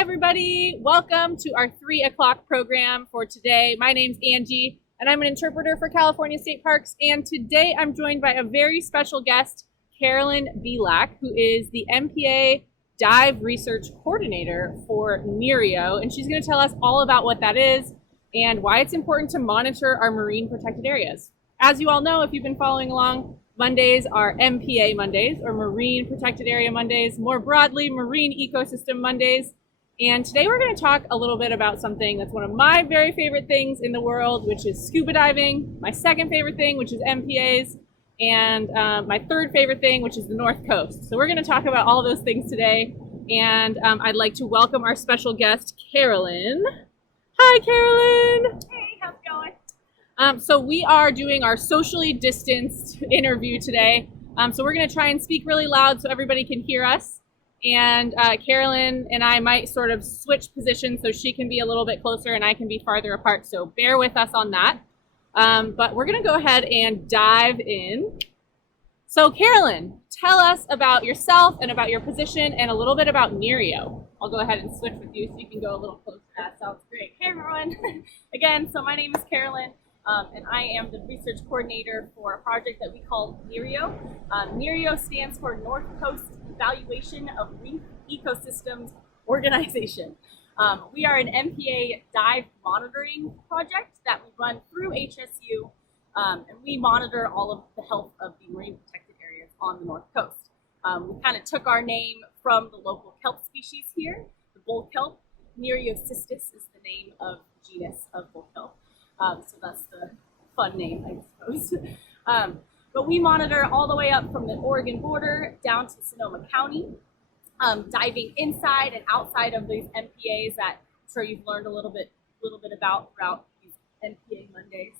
Hi everybody, welcome to our 3 o'clock program for today. My name's Angie and I'm an interpreter for California State Parks, and today I'm joined by a very special guest, Carolyn Belak, who is the MPA Dive Research Coordinator for NEREO, and she's going to tell us all about what that is and why it's important to monitor our marine protected areas. As you all know, if you've been following along, Mondays are MPA Mondays, or Marine Protected Area Mondays, more broadly, Marine Ecosystem Mondays. And today we're going to talk a little bit about something that's one of my very favorite things in the world, which is scuba diving, my second favorite thing, which is MPAs, and my third favorite thing, which is the North Coast. So we're going to talk about all those things today, and I'd like to welcome our special guest, Carolyn. Hi, Carolyn! Hey, how's it going? So we are doing our socially distanced interview today. So we're going to try and speak really loud so everybody can hear us. And Carolyn and I might sort of switch positions so she can be a little bit closer and I can be farther apart. So bear with us on that. But we're going to go ahead and dive in. So Carolyn, tell us about yourself and about your position and a little bit about NEREO. I'll go ahead and switch with you so you can go a little closer. That sounds great. Hey everyone. Again, so my name is Carolyn. And I am the research coordinator for a project that we call NEREO. NEREO stands for North Coast Evaluation of Reef Ecosystems Organization. We are an MPA dive monitoring project that we run through HSU, and we monitor all of the health of the marine protected areas on the North Coast. We kind of took our name from the local kelp species here, the bull kelp. Nereocystis is the name of the genus of bull kelp. So that's the fun name, I suppose. But we monitor all the way up from the Oregon border down to Sonoma County, diving inside and outside of these MPAs that I'm sure you've learned a little bit about throughout these MPA Mondays.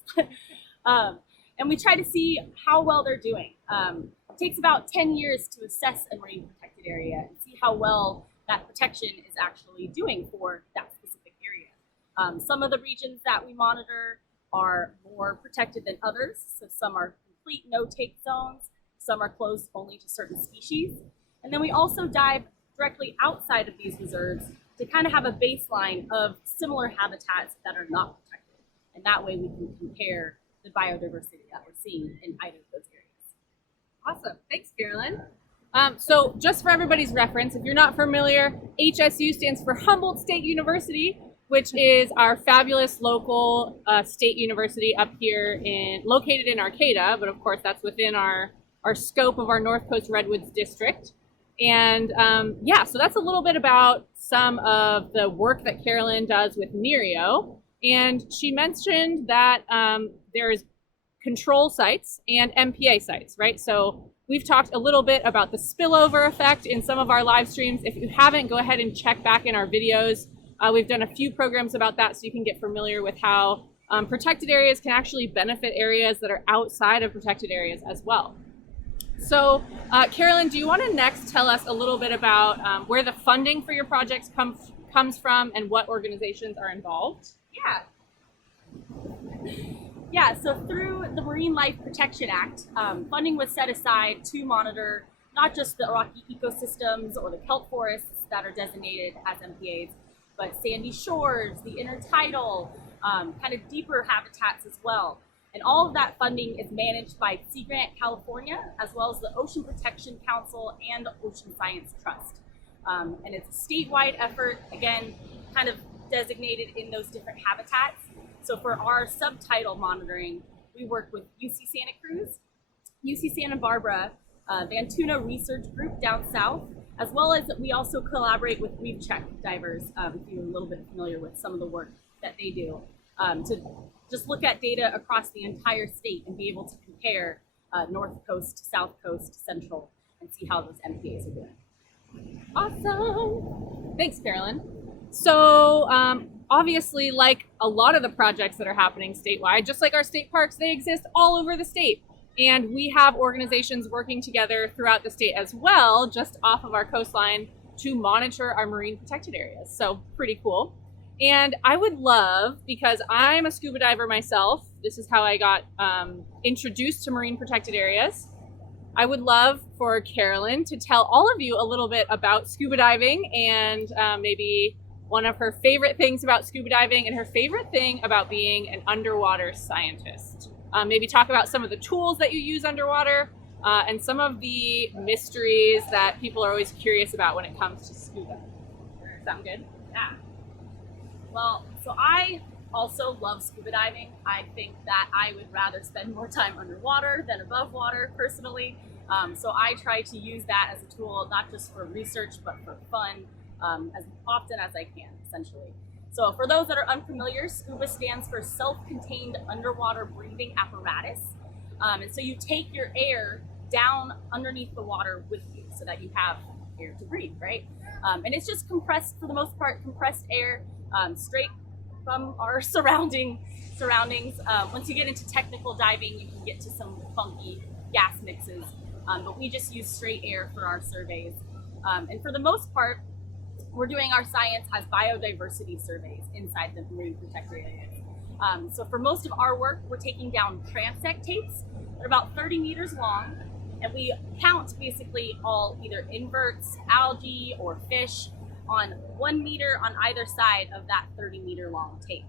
And we try to see how well they're doing. It takes about 10 years to assess a marine protected area and see how well that protection is actually doing for that specific area. Some of the regions that we monitor are more protected than others. So some are complete no-take zones, some are closed only to certain species. And then we also dive directly outside of these reserves to kind of have a baseline of similar habitats that are not protected. And that way we can compare the biodiversity that we're seeing in either of those areas. Awesome. Thanks, Carolyn. So just for everybody's reference, if you're not familiar, HSU stands for Humboldt State University, which is our fabulous local state university up here located in Arcata, but of course that's within our scope of our North Coast Redwoods district. And so that's a little bit about some of the work that Carolyn does with NEREO. And she mentioned that there's control sites and MPA sites, right? So we've talked a little bit about the spillover effect in some of our live streams. If you haven't, go ahead and check back in our videos. We've done a few programs about that so you can get familiar with how protected areas can actually benefit areas that are outside of protected areas as well. So Carolyn, do you want to next tell us a little bit about where the funding for your projects comes from and what organizations are involved? Yeah, so through the Marine Life Protection Act, funding was set aside to monitor not just the rocky ecosystems or the kelp forests that are designated as MPAs, but sandy shores, the intertidal, kind of deeper habitats as well. And all of that funding is managed by Sea Grant California, as well as the Ocean Protection Council and Ocean Science Trust. And it's a statewide effort, again, kind of designated in those different habitats. So for our subtidal monitoring, we work with UC Santa Cruz, UC Santa Barbara, Vantuna Research Group down south, as well as we also collaborate with Reef Check divers, if you're a little bit familiar with some of the work that they do, to just look at data across the entire state and be able to compare North Coast, South Coast, Central, and see how those MPAs are doing. Awesome. Thanks, Carolyn. So obviously, like a lot of the projects that are happening statewide, just like our state parks, they exist all over the state. And we have organizations working together throughout the state as well, just off of our coastline, to monitor our marine protected areas. So pretty cool. And I would love, because I'm a scuba diver myself, this is how I got introduced to marine protected areas. I would love for Carolyn to tell all of you a little bit about scuba diving and maybe one of her favorite things about scuba diving and her favorite thing about being an underwater scientist. Maybe talk about some of the tools that you use underwater and some of the mysteries that people are always curious about when it comes to scuba. Sound good? Yeah. Well, so I also love scuba diving. I think that I would rather spend more time underwater than above water personally. So I try to use that as a tool, not just for research, but for fun, as often as I can, essentially. So for those that are unfamiliar, scuba stands for self-contained underwater breathing apparatus. And so you take your air down underneath the water with you so that you have air to breathe, right? And it's just compressed, for the most part, compressed air straight from our surroundings. Once you get into technical diving, you can get to some funky gas mixes, but we just use straight air for our surveys. And for the most part, we're doing our science as biodiversity surveys inside the marine protected areas. So for most of our work, we're taking down transect tapes that are about 30 meters long, and we count basically all either inverts, algae, or fish on 1 meter on either side of that 30-meter long tape.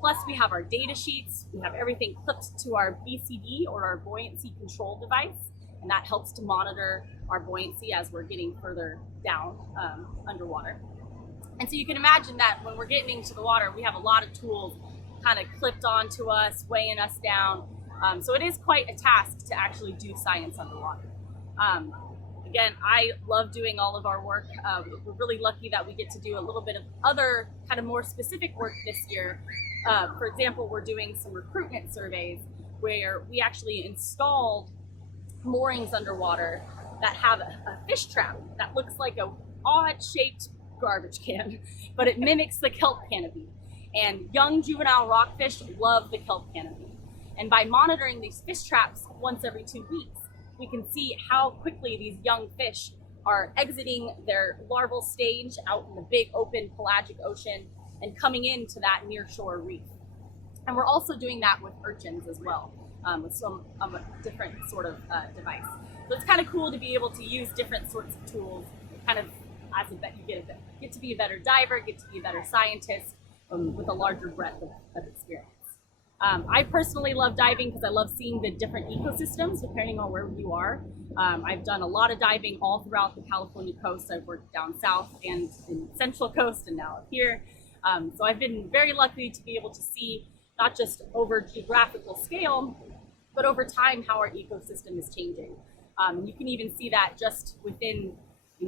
Plus we have our data sheets, we have everything clipped to our BCD, or our buoyancy control device, and that helps to monitor our buoyancy as we're getting further down underwater. And so you can imagine that when we're getting into the water, we have a lot of tools kind of clipped onto us, weighing us down. So it is quite a task to actually do science underwater. Again, I love doing all of our work. We're really lucky that we get to do a little bit of other kind of more specific work this year. For example, we're doing some recruitment surveys where we actually installed moorings underwater that have a fish trap that looks like a odd shaped garbage can, but it mimics the kelp canopy. And young juvenile rockfish love the kelp canopy. And by monitoring these fish traps once every 2 weeks, we can see how quickly these young fish are exiting their larval stage out in the big open pelagic ocean and coming into that nearshore reef. And we're also doing that with urchins as well, with some different sort of device. So it's kind of cool to be able to use different sorts of tools, kind of as you get to be a better diver, get to be a better scientist with a larger breadth of experience. I personally love diving because I love seeing the different ecosystems depending on where you are. I've done a lot of diving all throughout the California coast. I've worked down south and in Central Coast and now up here. So I've been very lucky to be able to see not just over geographical scale, but over time how our ecosystem is changing. You can even see that just within,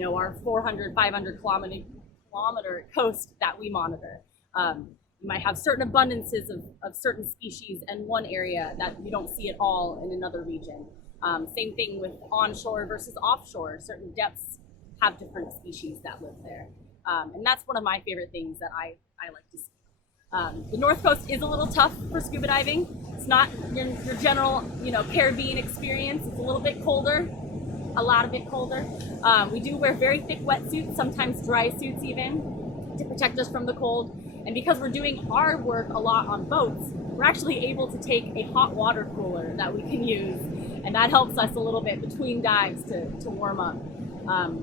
our 400, 500 kilometer coast that we monitor. You might have certain abundances of certain species in one area that you don't see at all in another region. Same thing with onshore versus offshore. Certain depths have different species that live there. And that's one of my favorite things that I like to see. The North Coast is a little tough for scuba diving. It's not your general, Caribbean experience. It's a little bit colder, a lot of it colder. We do wear very thick wetsuits, sometimes dry suits even, to protect us from the cold. And because we're doing our work a lot on boats, we're actually able to take a hot water cooler that we can use. And that helps us a little bit between dives to warm up.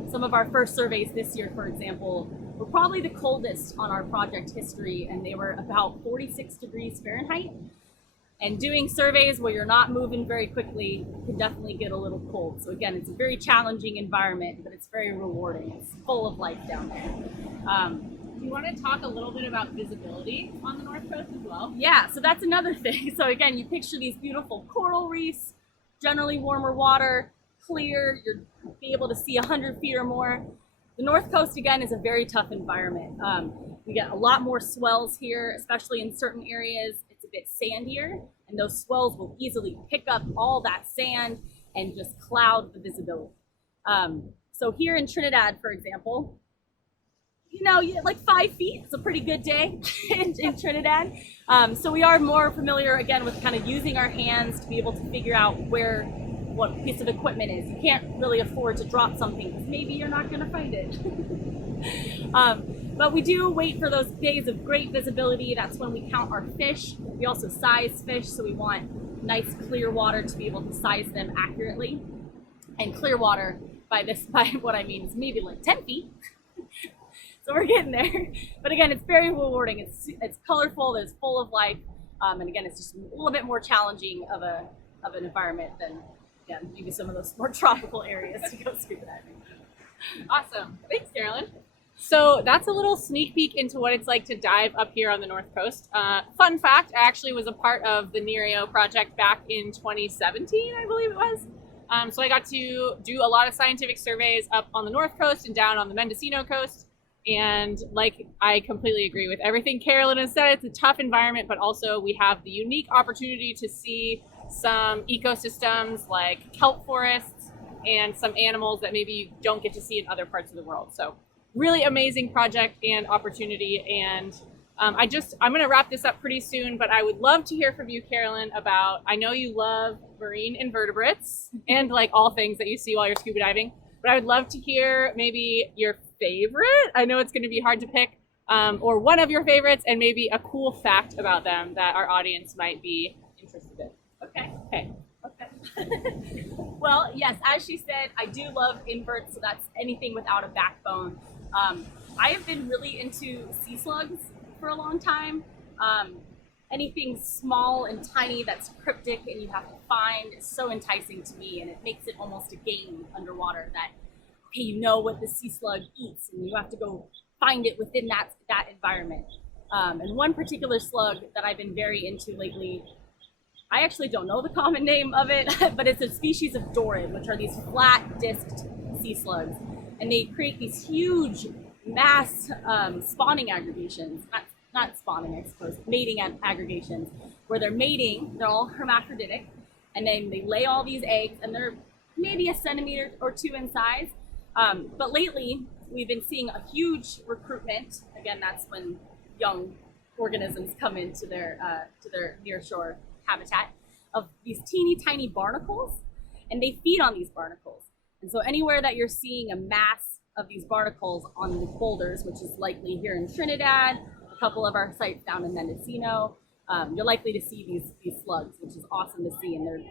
Some of our first surveys this year, for example, were probably the coldest on our project history, and they were about 46 degrees Fahrenheit. And doing surveys where you're not moving very quickly can definitely get a little cold. So again, it's a very challenging environment, but it's very rewarding. It's full of life down there. You want to talk a little bit about visibility on the North Coast as well? Yeah, so that's another thing. So again, you picture these beautiful coral reefs, generally warmer water, clear, you'll be able to see 100 feet or more. The North Coast, again, is a very tough environment. We get a lot more swells here, especially in certain areas. It's a bit sandier, and those swells will easily pick up all that sand and just cloud the visibility. So here in Trinidad, for example, like 5 feet. It's a pretty good day in Trinidad. So we are more familiar, again, with kind of using our hands to be able to figure out what piece of equipment is. You can't really afford to drop something because maybe you're not going to find it. But we do wait for those days of great visibility. That's when we count our fish. We also size fish, so we want nice clear water to be able to size them accurately. And clear water, by what I mean is maybe like 10 feet. So we're getting there. But again, it's very rewarding. It's colorful, it's full of life. And again, it's just a little bit more challenging of an environment than maybe some of those more tropical areas to go scuba diving. Awesome. Thanks, Carolyn. So that's a little sneak peek into what it's like to dive up here on the North Coast. Fun fact, I actually was a part of the NEREO project back in 2017, I believe it was. So I got to do a lot of scientific surveys up on the North Coast and down on the Mendocino coast. And like, I completely agree with everything Carolyn has said. It's a tough environment, but also we have the unique opportunity to see some ecosystems like kelp forests and some animals that maybe you don't get to see in other parts of the world. So really amazing project and opportunity. And I'm going to wrap this up pretty soon, but I would love to hear from you, Carolyn, about, I know you love marine invertebrates and like all things that you see while you're scuba diving, but I would love to hear maybe your favorite. I know it's going to be hard to pick, or one of your favorites, and maybe a cool fact about them that our audience might be interested in. Okay. Well, yes, as she said, I do love inverts, so that's anything without a backbone. I have been really into sea slugs for a long time. Anything small and tiny that's cryptic and you have to find is so enticing to me, and it makes it almost a game underwater that, okay, you know what the sea slug eats and you have to go find it within that environment. And one particular slug that I've been very into lately, I actually don't know the common name of it, but it's a species of dorid, which are these flat disked sea slugs. And they create these huge mass spawning aggregations, not spawning, I suppose, mating aggregations, where they're mating, they're all hermaphroditic, and then they lay all these eggs, and they're maybe a centimeter or two in size. But lately, we've been seeing a huge recruitment. Again, that's when young organisms come into their nearshore habitat of these teeny tiny barnacles, and they feed on these barnacles. And so anywhere that you're seeing a mass of these barnacles on the boulders, which is likely here in Trinidad, a couple of our sites down in Mendocino, you're likely to see these slugs, which is awesome to see. And they're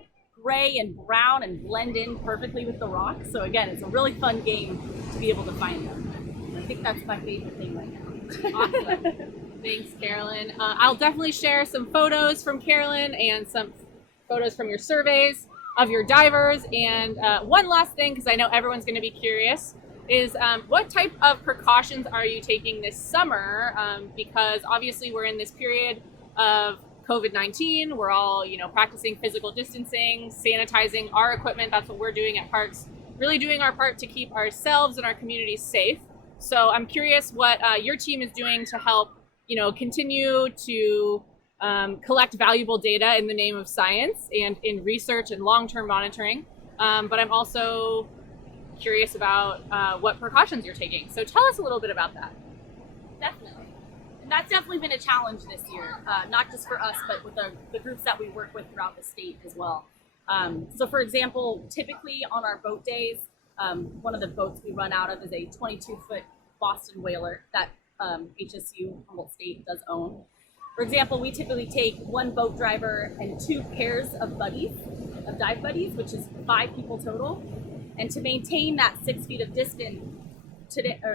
gray and brown and blend in perfectly with the rocks. So again, it's a really fun game to be able to find them. And I think that's my favorite thing right now. Awesome. Thanks, Carolyn. I'll definitely share some photos from Carolyn and some photos from your surveys of your divers. And one last thing, because I know everyone's going to be curious, is what type of precautions are you taking this summer? Because obviously we're in this period of COVID-19. We're all, practicing physical distancing, sanitizing our equipment. That's what we're doing at parks, really doing our part to keep ourselves and our communities safe. So I'm curious what your team is doing to help continue to collect valuable data in the name of science and in research and long-term monitoring. But I'm also curious about what precautions you're taking. So tell us a little bit about that. Definitely. And that's definitely been a challenge this year, not just for us, but with the groups that we work with throughout the state as well. So for example, typically on our boat days, one of the boats we run out of is a 22-foot Boston whaler that HSU, Humboldt State, does own. For example, we typically take one boat driver and 2 pairs of buddies, of dive buddies, which is 5 people total. And to maintain that 6 feet of distance,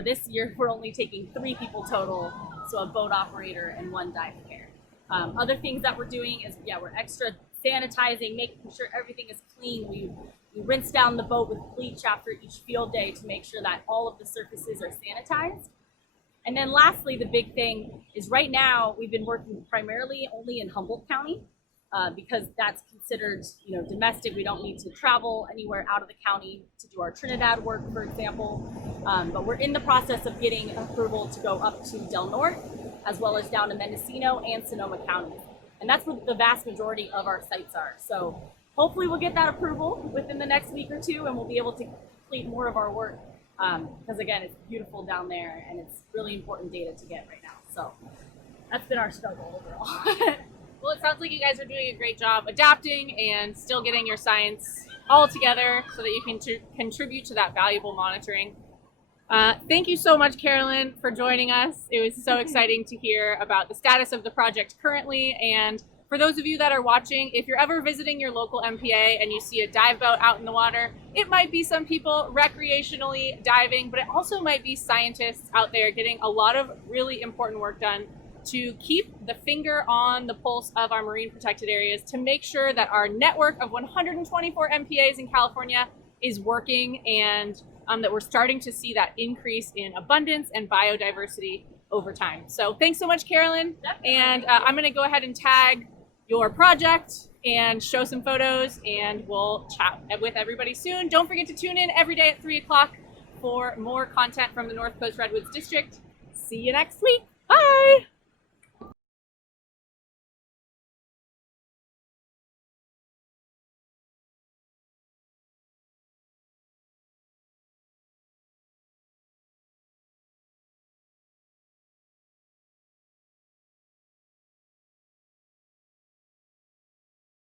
this year we're only taking 3 people total, so a boat operator and 1 dive pair. Other things that we're doing is, we're extra sanitizing, making sure everything is clean. We rinse down the boat with bleach after each field day to make sure that all of the surfaces are sanitized. And then lastly, the big thing is right now we've been working primarily only in Humboldt County because that's considered, domestic. We don't need to travel anywhere out of the county to do our Trinidad work, for example. But we're in the process of getting approval to go up to Del Norte, as well as down to Mendocino and Sonoma County. And that's where the vast majority of our sites are. So hopefully we'll get that approval within the next week or two, and we'll be able to complete more of our work. Because again, it's beautiful down there and it's really important data to get right now. So that's been our struggle overall. Well, it sounds like you guys are doing a great job adapting and still getting your science all together so that you can contribute to that valuable monitoring. Thank you so much, Carolyn, for joining us. It was so exciting to hear about the status of the project currently and For those of you that are watching, if you're ever visiting your local MPA and you see a dive boat out in the water, it might be some people recreationally diving, but it also might be scientists out there getting a lot of really important work done to keep the finger on the pulse of our marine protected areas to make sure that our network of 124 MPAs in California is working, and that we're starting to see that increase in abundance and biodiversity over time. So thanks so much, Carolyn. And I'm going to go ahead and tag your project and show some photos, and we'll chat with everybody soon. Don't forget to tune in every day at 3 o'clock for more content from the North Coast Redwoods District. See you next week. Bye.